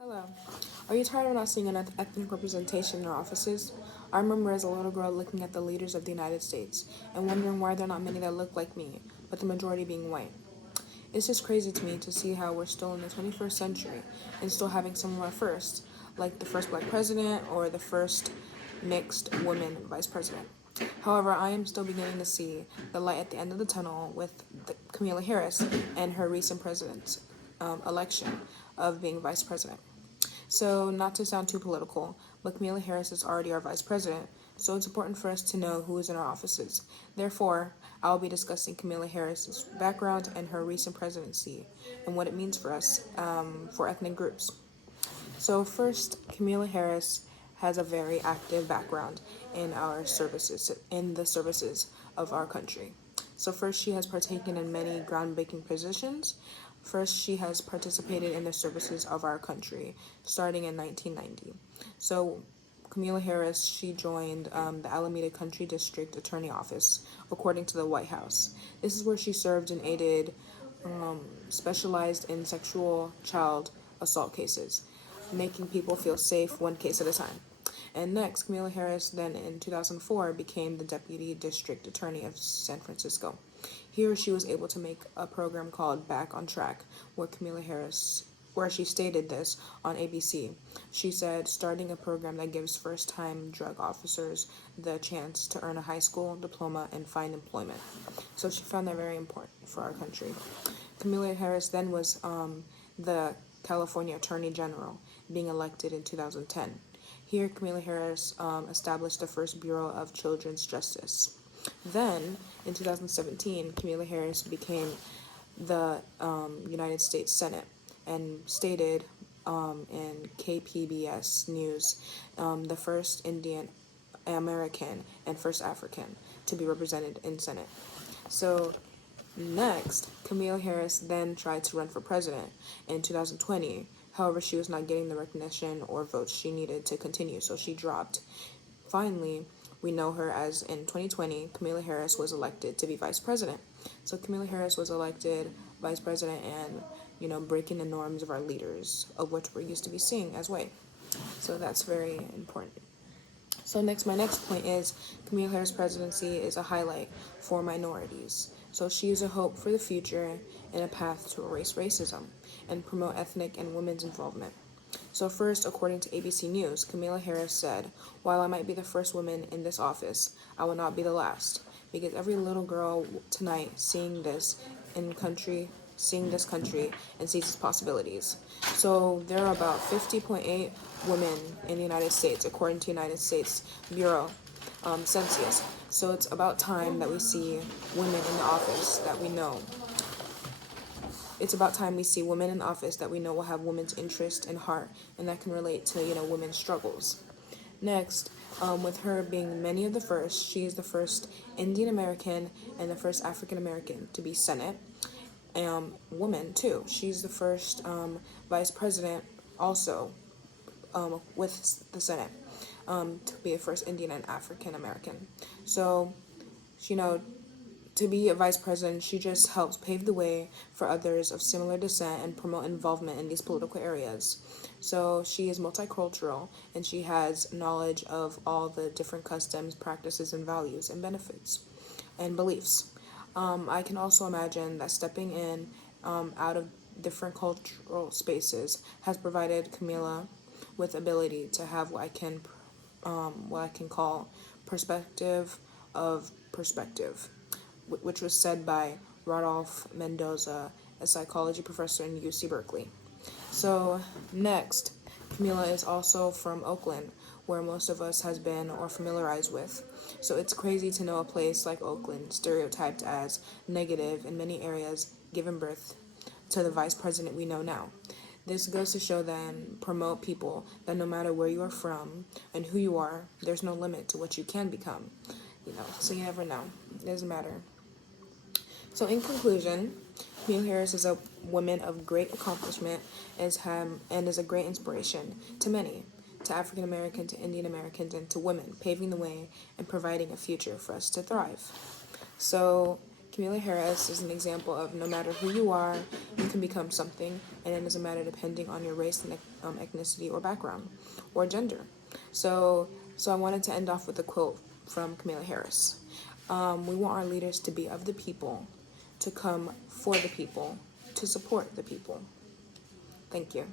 Hello. Are you tired of not seeing enough ethnic representation in our offices? I remember as a little girl looking at the leaders of the United States and wondering why there are not many that look like me, but the majority being white. It's just crazy to me to see how we're still in the 21st century and still having some of our firsts, like the first black president or the first mixed woman vice president. However, I am still beginning to see the light at the end of the tunnel with Kamala Harris and her recent president's election of being vice president. So, not to sound too political, but Kamala Harris is already our vice president, so it's important for us to know who is in our offices. Therefore, I will be discussing Kamala Harris's background and her recent presidency and what it means for us, for ethnic groups. So, first, Kamala Harris has a very active background in our services, in the services of our country. So, first, she has partaken in many groundbreaking positions. First, she has participated in the services of our country starting in 1990. So, Kamala Harris, she joined the Alameda Country District Attorney Office, according to the White House. This is where she served and aided specialized in sexual child assault cases, making people feel safe one case at a time. And next, Kamala Harris then in 2004 became the Deputy District Attorney of San Francisco. Here she was able to make a program called Back on Track, where she stated this on ABC. She said, starting a program that gives first-time drug officers the chance to earn a high school diploma and find employment. So she found that very important for our country. Kamala Harris then was the California Attorney General, being elected in 2010. Here, Kamala Harris established the first Bureau of Children's Justice. Then, in 2017, Kamala Harris became the United States Senate and stated in KPBS News the first Indian American and first African to be represented in Senate. So, next, Kamala Harris then tried to run for president in 2020. However, she was not getting the recognition or votes she needed to continue, so she dropped. Finally, we know her as in 2020, Kamala Harris was elected to be vice president. So Kamala Harris was elected vice president and, breaking the norms of our leaders, of which we're used to be seeing as white. So that's very important. So my next point is Kamala Harris' presidency is a highlight for minorities. So she is a hope for the future and a path to erase racism and promote ethnic and women's involvement. So first, according to ABC News, Kamala Harris said, "While I might be the first woman in this office, I will not be the last, because every little girl tonight seeing this country and sees its possibilities." So there are about 50.8 women in the United States, according to United States Bureau Census. So it's about time that we see women in the office that we know. It's about time we see women in office that we know will have women's interest and heart and that can relate to, women's struggles. Next, with her being many of the first, she is the first Indian American and the first African American to be Senate. Woman, too. She's the first vice president also with the Senate to be the first Indian and African American. So, to be a vice president, she just helps pave the way for others of similar descent and promote involvement in these political areas. So she is multicultural and she has knowledge of all the different customs, practices, and values and benefits and beliefs. I can also imagine that stepping in out of different cultural spaces has provided Camila with ability to have what I can call perspective of perspective, which was said by Rodolphe Mendoza, a psychology professor in UC Berkeley. So next, Camila is also from Oakland, where most of us has been or familiarized with. So it's crazy to know a place like Oakland, stereotyped as negative in many areas, given birth to the vice president we know now. This goes to show then promote people that no matter where you are from and who you are, there's no limit to what you can become. So you never know. It doesn't matter. So in conclusion, Kamala Harris is a woman of great accomplishment and is a great inspiration to many, to African Americans, to Indian Americans, and to women, paving the way and providing a future for us to thrive. So Kamala Harris is an example of no matter who you are, you can become something, and it doesn't matter depending on your race and ethnicity or background or gender. So I wanted to end off with a quote from Kamala Harris. We want our leaders to be of the people, to come for the people, to support the people. Thank you.